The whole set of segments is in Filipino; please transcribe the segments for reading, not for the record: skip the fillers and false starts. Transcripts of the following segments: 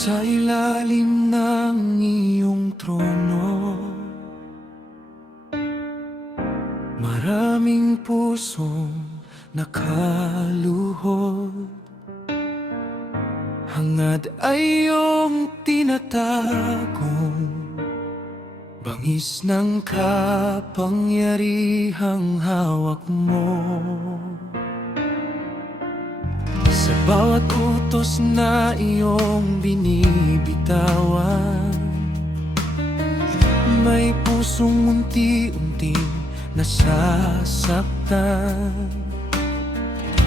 Sa ilalim ng iyong trono, maraming pusong nakaluhod. Hangad ay iyong tinatagong bangis ng kapangyarihang hawak mo. Sa bawat utos na iyong binibitawan, may pusong unti-unting nasasaktan.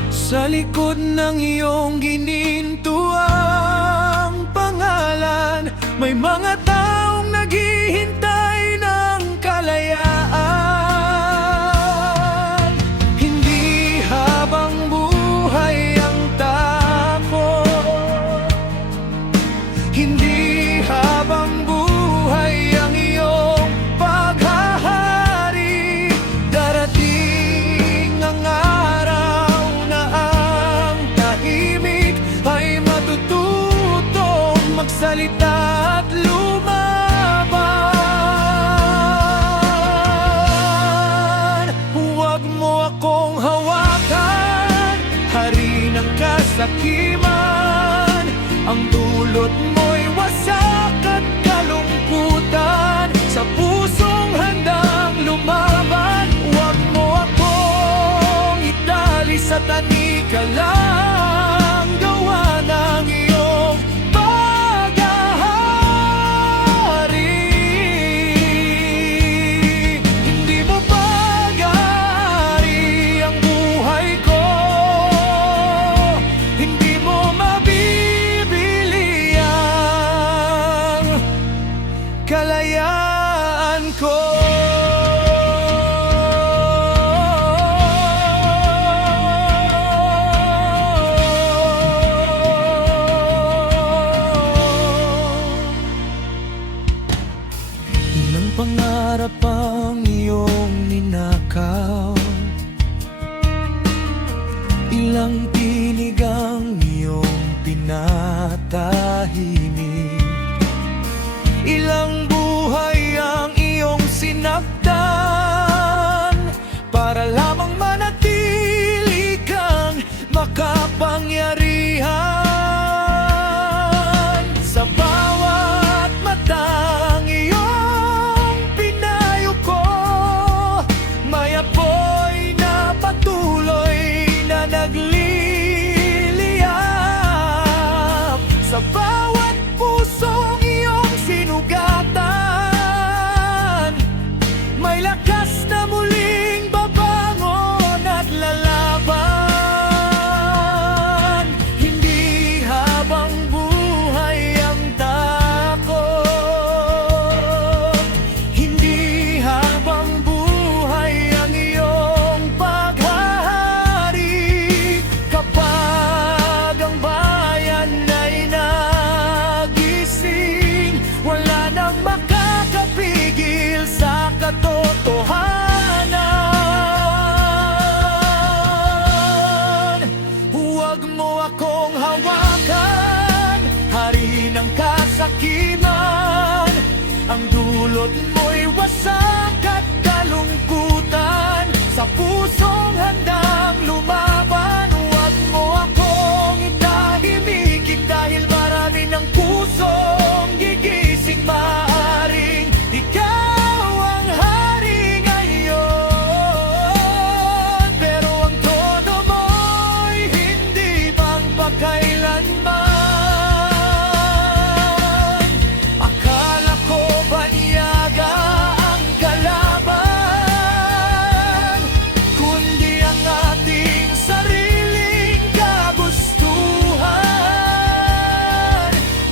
Sa likod ng iyong ginintuang pangalan, may mga taong naghihintay ng kalayaan. Hindi habang buhay ang takot, hindi habang buhay ang iyong paghahari. Darating ang araw na ang tahimik ay matututong magsalita at lumaban. Huwag mo akong hawakan, hari ng kasakiman. Ang dulot mo'y wasak at kalungkutan, sa pusong handang lumaban. Huwag mo akong itali sa tanika lang, gawa ng iyong paghahari. Hindi mo paghahari ang buhay ko, hindi mo mabibili ang kalayaan ko. Ilang pangarap ang iyong ninakaw, ilang tinig ang iyong pinatahimik, ilang buhay ang iyong sinaktan, para lamang manatili kang makapangyarihan. Sa bawat matang iyong pinayo ko, may apoy na patuloy na nagliliyap. Sa bawat pusong iyong sinugatan, may lakas na muling babangon at lalaban. Hindi habang buhay ang takot, hindi habang buhay ang iyong paghahari. Kapag ang bayan ay nagising, wala nang makakapigil sa katotohanan. Huwag mo akong hawakan, hari ng kasakiman. Ang dulot mo'y wasak at kalungkutan, sa pusong handang lumaban. Huwag mo akong itahimik, dahil marami ng pusong gigising. Maaaring ikaw ang hari ngayon, pero ang trono mo'y hindi pagpakailanman. Akala ko banyaga ang kalaban, kundi ang ating sariling kagustuhan.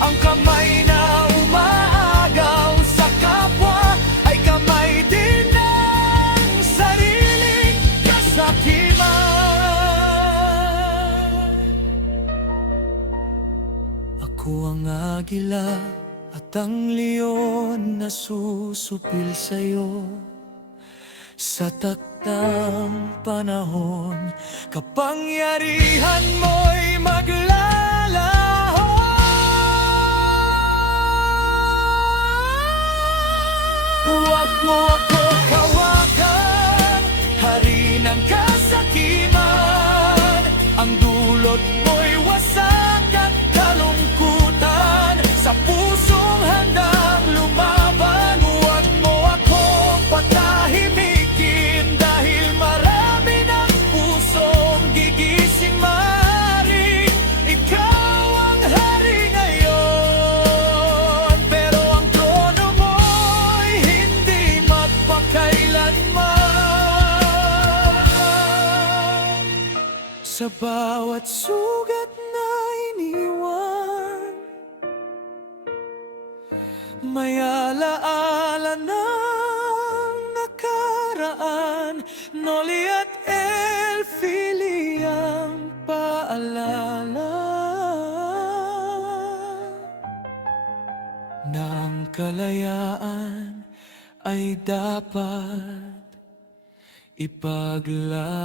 Ang kamay na umaagaw sa kapwa ay kamay din ng sariling kasakiman. Ako ang agila at ang leon na susupil sa'yo. Sa taktang panahon, kapangyarihan mo'y maglalaho. Sa bawat sugat na iniwan, may alaala ng nakaraan. Noli at Elfili ang paalala ng kalayaan ay dapat ipaglaban.